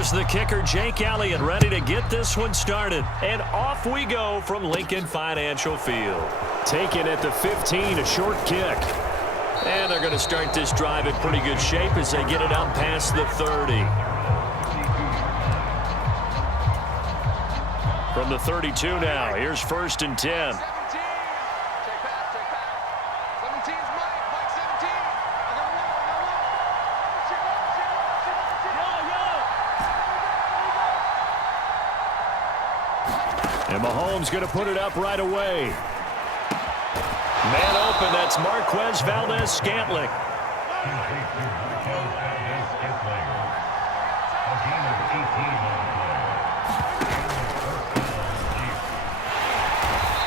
Here's the kicker, Jake Elliott, ready to get this one started. And off we go from Lincoln Financial Field. Taken at the 15, a short kick. And they're going to start this drive in pretty good shape as they get it up past the 30. From the 32 now, here's 1st and 10. And Mahomes going to put it up right away. Man open, that's Marquez Valdez-Scantling.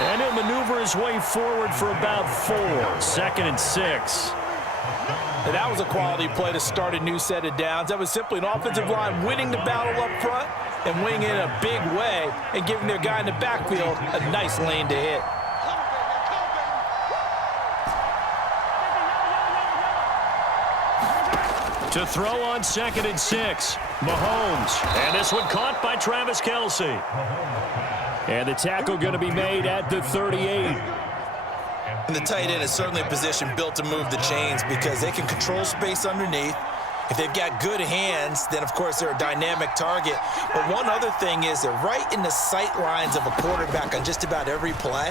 And he'll maneuver his way forward for about 4. 2nd and 6. And that was a quality play to start a new set of downs. That was simply an offensive line winning the battle up front and winning in a big way and giving their guy in the backfield a nice lane to hit. To throw on 2nd and 6. Mahomes. And this one caught by Travis Kelce. And the tackle going to be made at the 38. And the tight end is certainly a position built to move the chains because they can control space underneath. If they've got good hands, then, of course, they're a dynamic target. But one other thing is they're right in the sight lines of a quarterback on just about every play.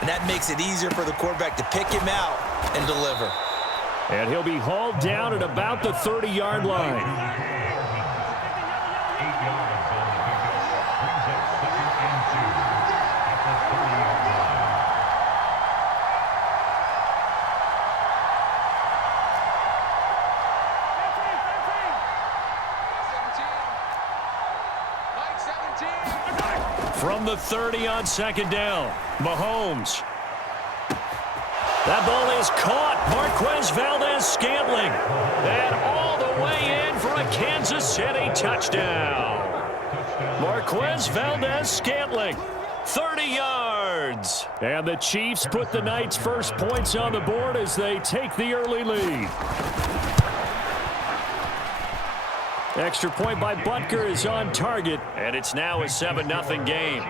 And that makes it easier for the quarterback to pick him out and deliver. And he'll be hauled down at about the 30-yard line. From the 30 on 2nd down, Mahomes. That ball is caught. Marquez Valdez-Scantling. And all the way in for a Kansas City touchdown. Marquez Valdez-Scantling, 30 yards. And the Chiefs put the Knights' first points on the board as they take the early lead. Extra point by Butker is on target, and it's now a 7-0 game.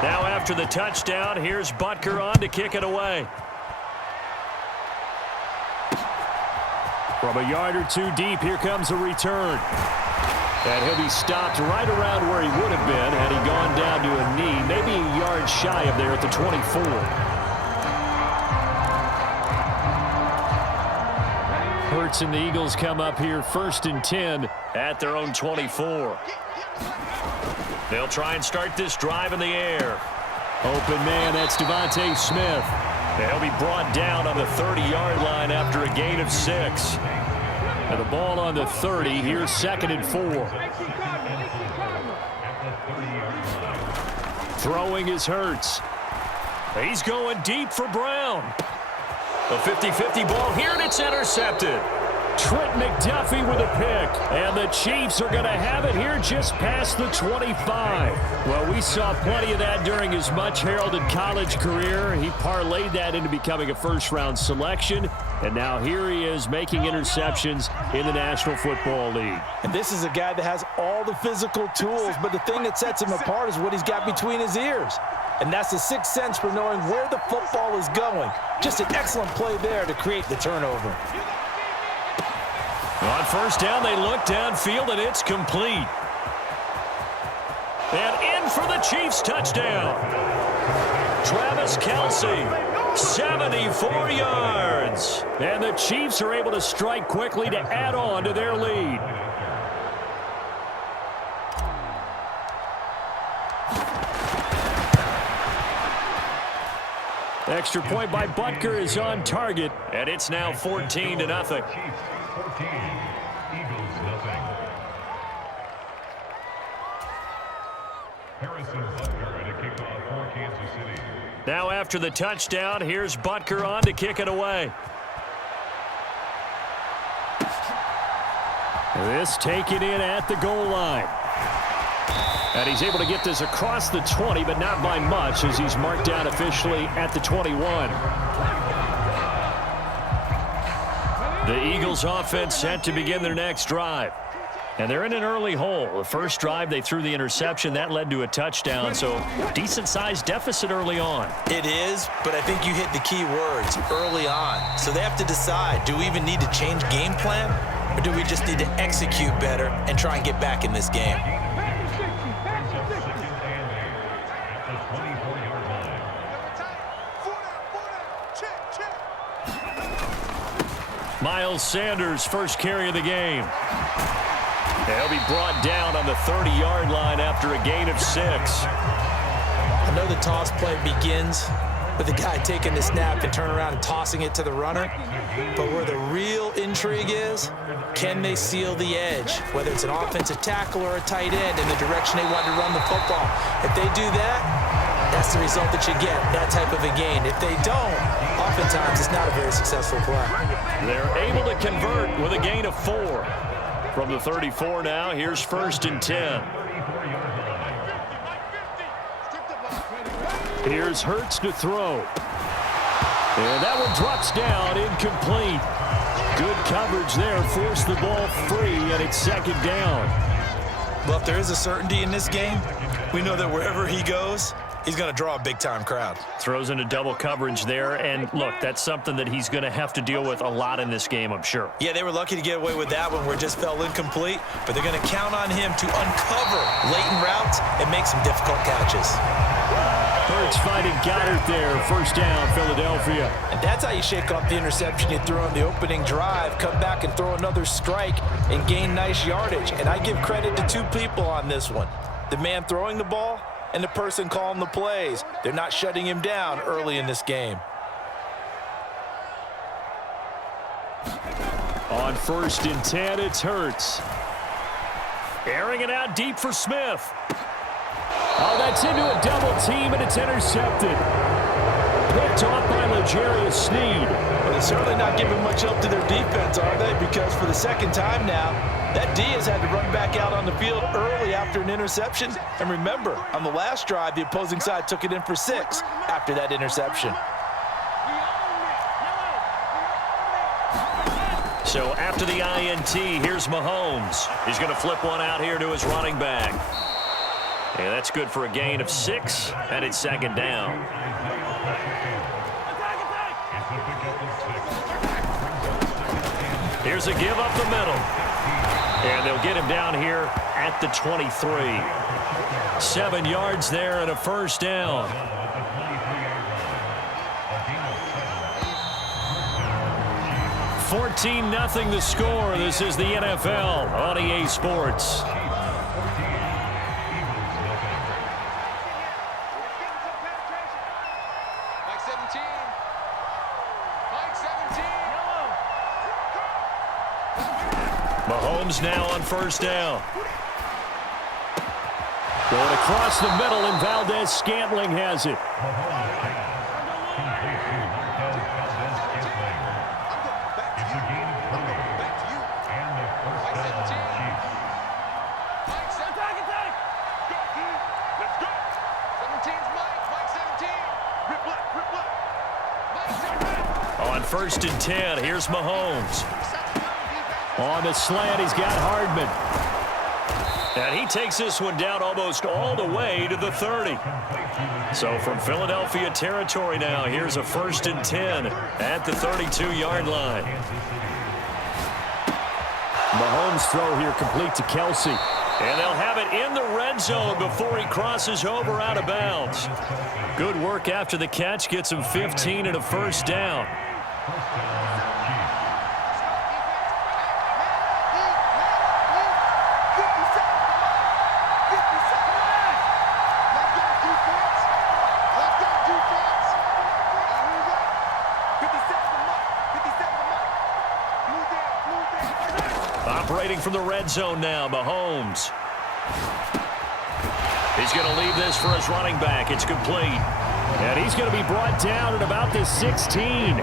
Now after the touchdown, here's Butker on to kick it away. From a yard or 2 deep, here comes a return. And he'll be stopped right around where he would have been had he gone down to a knee, maybe a yard shy of there at the 24. Hurts and the Eagles come up here 1st and 10 at their own 24. They'll try and start this drive in the air. Open man, that's Devontae Smith. And he'll be brought down on the 30-yard line after a gain of 6. And the ball on the 30, here's 2nd and 4. Throwing is Hurts. He's going deep for Brown. A 50-50 ball here, and it's intercepted. Trent McDuffie with a pick, and the Chiefs are going to have it here just past the 25. Well, we saw plenty of that during his much-heralded college career. He parlayed that into becoming a first-round selection, and now here he is making interceptions in the National Football League. And this is a guy that has all the physical tools, but the thing that sets him apart is what he's got between his ears. And that's the sixth sense for knowing where the football is going. Just an excellent play there to create the turnover. On 1st down, they look downfield, and it's complete. And in for the Chiefs touchdown. Travis Kelce, 74 yards. And the Chiefs are able to strike quickly to add on to their lead. Extra point by Butker is on target, and it's now 14-0. Now after the touchdown, here's Butker on to kick it away. This taken in at the goal line. And he's able to get this across the 20, but not by much, as he's marked down officially at the 21. The Eagles offense set to begin their next drive. And they're in an early hole. The first drive, they threw the interception. That led to a touchdown, so decent-sized deficit early on. It is, but I think you hit the key words, early on. So they have to decide, do we even need to change game plan, or do we just need to execute better and try and get back in this game? Miles Sanders, first carry of the game. He'll be brought down on the 30-yard line after a gain of 6. I know the toss play begins with the guy taking the snap and turning around and tossing it to the runner. But where the real intrigue is, can they seal the edge? Whether it's an offensive tackle or a tight end in the direction they want to run the football. If they do that, that's the result that you get, that type of a gain. If they don't, oftentimes it's not a very successful play. They're able to convert with a gain of 4. From the 34 now, here's 1st and 10. Here's Hurts to throw. And that one drops down, incomplete. Good coverage there, forced the ball free, and it's 2nd down. Well, if there is a certainty in this game, we know that wherever he goes, he's going to draw a big-time crowd. Throws into double coverage there, and look, that's something that he's going to have to deal with a lot in this game, I'm sure. Yeah, they were lucky to get away with that one where it just fell incomplete, but they're going to count on him to uncover latent routes and make some difficult catches. Hurts finding Goddard there, 1st down, Philadelphia. And that's how you shake off the interception you threw on the opening drive, come back and throw another strike and gain nice yardage. And I give credit to 2 people on this one. The man throwing the ball and the person calling the plays. They're not shutting him down early in this game. On 1st and 10, it's Hurts. Airing it out deep for Smith. Oh, that's into a double team, and it's intercepted. Picked off by L'Jarius Sneed. Well, they're certainly not giving much help to their defense, are they? Because for the 2nd time now, that D has had to run back out on the field early after an interception. And remember, on the last drive, the opposing side took it in for 6 after that interception. So after the INT, here's Mahomes. He's going to flip one out here to his running back. Yeah, that's good for a gain of 6, and it's 2nd down. Here's a give up the middle. And they'll get him down here at the 23. 7 yards there and a 1st down. $14-0 the score. This is the NFL on EA Sports. Mahomes now on 1st down. Going across the middle, and Valdez-Scantling has it. On 1st and 10, here's Mahomes. On the slant, he's got Hardman. And he takes this one down almost all the way to the 30. So from Philadelphia territory now, here's a 1st and 10 at the 32-yard line. Mahomes' throw here complete to Kelsey. And they'll have it in the red zone before he crosses over out of bounds. Good work after the catch, gets him 15 and a 1st down. Operating from the red zone now, Mahomes. He's going to leave this for his running back. It's complete. And he's going to be brought down at about the 16.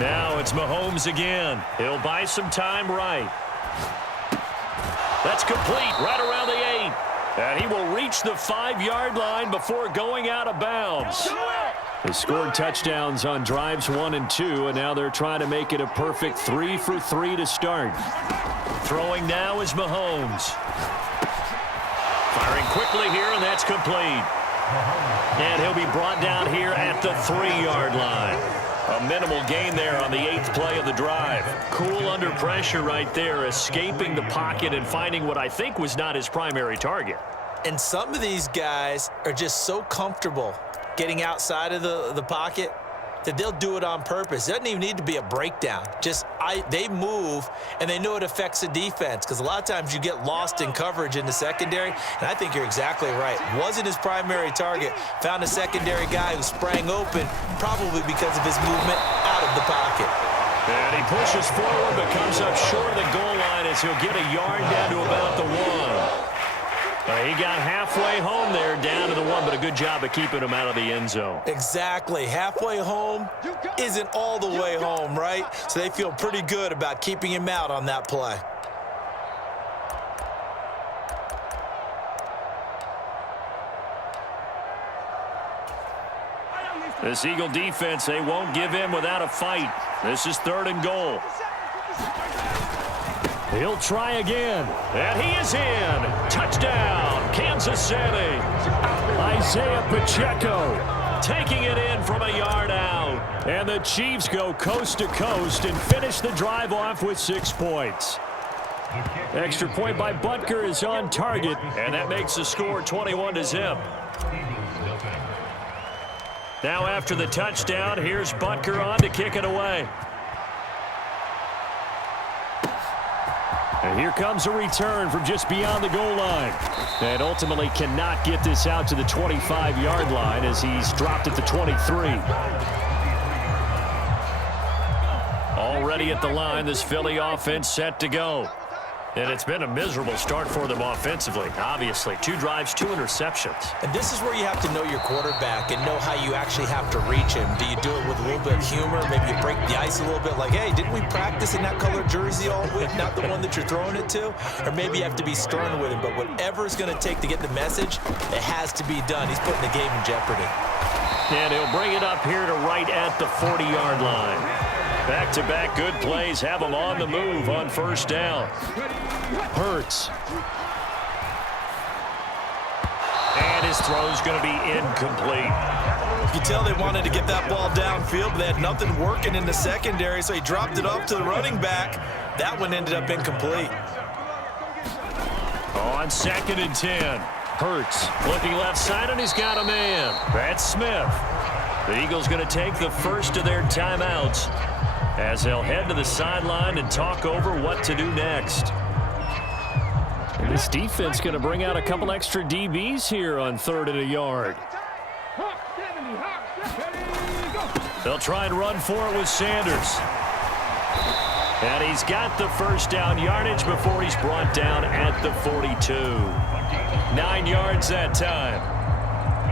Now it's Mahomes again. He'll buy some time right. That's complete right around the 8. And he will reach the 5-yard line before going out of bounds. They scored touchdowns on drives 1 and 2, and now they're trying to make it a perfect 3 for 3 to start. Throwing now is Mahomes. Firing quickly here, and that's complete. And he'll be brought down here at the 3-yard line. A minimal gain there on the 8th play of the drive. Cool under pressure right there, escaping the pocket and finding what I think was not his primary target. And some of these guys are just so comfortable getting outside of the pocket that they'll do it on purpose. It doesn't even need to be a breakdown. They move, and they know it affects the defense, because a lot of times you get lost in coverage in the secondary, and I think you're exactly right. Wasn't his primary target. Found a secondary guy who sprang open, probably because of his movement out of the pocket. And he pushes forward, but comes up short of the goal line as he'll get a yard down to about the 1. He got halfway home there, down to the 1, but a good job of keeping him out of the end zone. Exactly. Halfway home isn't all the way home, right? So they feel pretty good about keeping him out on that play. This Eagle defense, they won't give in without a fight. This is 3rd and goal. He'll try again, and he is in. Touchdown, Kansas City. Isaiah Pacheco taking it in from a yard out. And the Chiefs go coast to coast and finish the drive off with 6 points. Extra point by Butker is on target, and that makes the score 21-0. Now after the touchdown, here's Butker on to kick it away. And here comes a return from just beyond the goal line. And ultimately cannot get this out to the 25-yard line as he's dropped at the 23. Already at the line, this Philly offense set to go. And it's been a miserable start for them offensively. Obviously, 2 drives, 2 interceptions. And this is where you have to know your quarterback and know how you actually have to reach him. Do you do it with a little bit of humor? Maybe you break the ice a little bit like, hey, didn't we practice in that colored jersey all week, not the one that you're throwing it to? Or maybe you have to be stern with him. But whatever it's going to take to get the message, it has to be done. He's putting the game in jeopardy. And he'll bring it up here to right at the 40-yard line. Back-to-back good plays have him on the move on 1st down. Hurts. And his throw's going to be incomplete. You tell they wanted to get that ball downfield, but they had nothing working in the secondary, so he dropped it off to the running back. That one ended up incomplete. On 2nd and 10. Hurts looking left side, and he's got a man. That's Smith. The Eagles going to take the first of their timeouts as they'll head to the sideline and talk over what to do next. And this defense going to bring out a couple extra DBs here on 3rd and a yard. They'll try and run for it with Sanders. And he's got the 1st down yardage before he's brought down at the 42. 9 yards that time.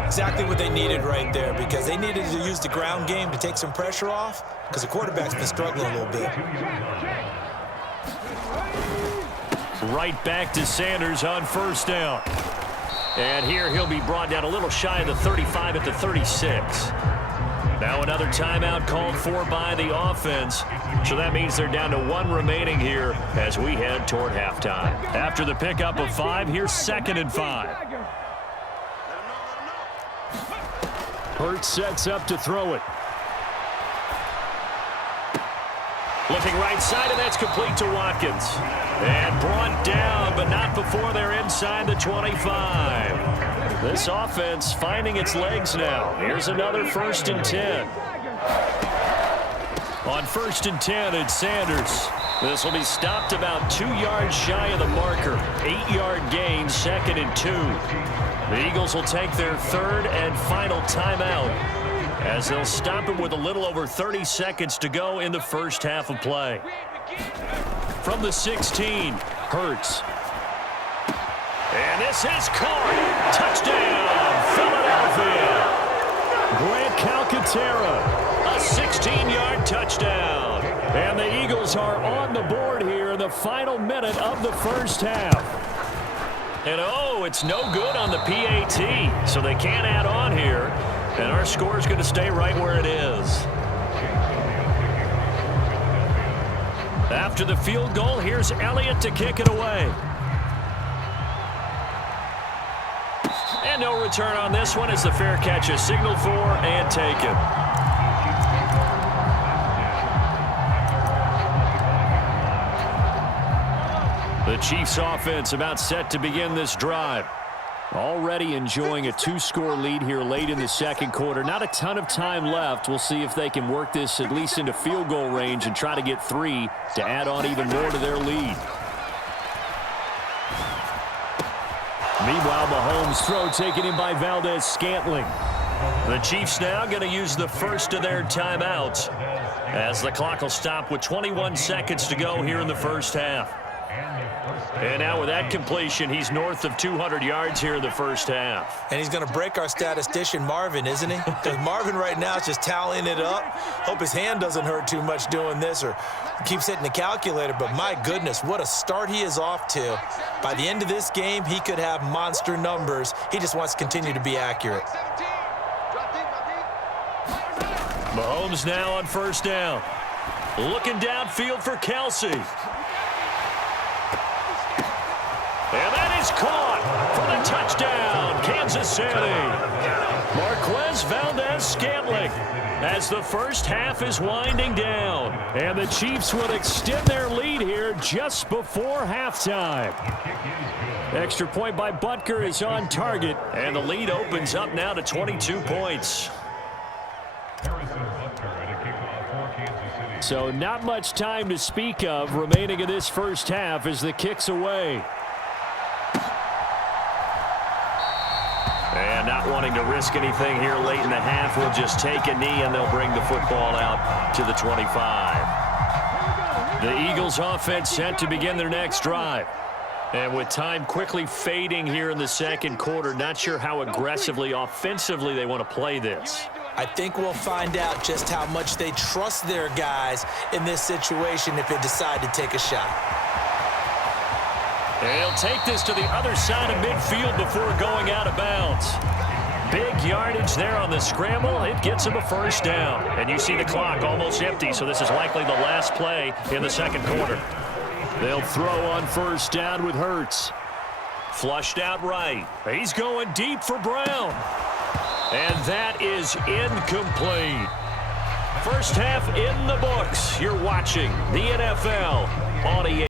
Exactly what they needed right there, because they needed to use the ground game to take some pressure off, because the quarterback's been struggling a little bit. Right back to Sanders on 1st down. And here he'll be brought down a little shy of the 35 at the 36. Now another timeout called for by the offense. So that means they're down to 1 remaining here as we head toward halftime. After the pickup of 5, here's 2nd and 5. Hurts sets up to throw it. Looking right side, and that's complete to Watkins. And brought down, but not before they're inside the 25. This offense finding its legs now. Here's another 1st and 10. On 1st and 10, it's Sanders. This will be stopped about 2 yards shy of the marker. 8-yard gain, 2nd and 2. The Eagles will take their 3rd and final timeout as they'll stop it with a little over 30 seconds to go in the first half of play. From the 16, Hurts. And this is caught. Touchdown, Philadelphia. Grant Calcaterra, a 16-yard touchdown. And the Eagles are on the board here in the final minute of the first half. And oh, it's no good on the PAT, so they can't add on here. And our score is going to stay right where it is. After the field goal, here's Elliott to kick it away. And no return on this one as the fair catch is signaled for and taken. The Chiefs offense about set to begin this drive. Already enjoying a 2-score lead here late in the second quarter. Not a ton of time left. We'll see if they can work this at least into field goal range and try to get 3 to add on even more to their lead. Meanwhile, Mahomes' throw taken in by Valdez-Scantling. The Chiefs now going to use the first of their timeouts as the clock will stop with 21 seconds to go here in the first half. And now with that completion, he's north of 200 yards here in the first half. And he's going to break our statistician, Marvin, isn't he? Because Marvin right now is just tallying it up. Hope his hand doesn't hurt too much doing this or keeps hitting the calculator. But my goodness, what a start he is off to. By the end of this game, he could have monster numbers. He just wants to continue to be accurate. Mahomes now on first down. Looking downfield for Kelsey. And that is caught for the touchdown, Kansas City. Marquez Valdez-Scantling as the first half is winding down. And the Chiefs would extend their lead here just before halftime. Extra point by Butker is on target, and the lead opens up now to 22 points. So not much time to speak of remaining in this first half as the kick's away. And not wanting to risk anything here late in the half, we'll just take a knee and they'll bring the football out to the 25. The Eagles offense set to begin their next drive. And with time quickly fading here in the second quarter, not sure how aggressively, offensively they want to play this. I think we'll find out just how much they trust their guys in this situation if they decide to take a shot. And he'll take this to the other side of midfield before going out of bounds. Big yardage there on the scramble. It gets him a first down. And you see the clock almost empty, so this is likely the last play in the second quarter. They'll throw on first down with Hurts. Flushed out right. He's going deep for Brown. And that is incomplete. First half in the books. You're watching the NFL on EA.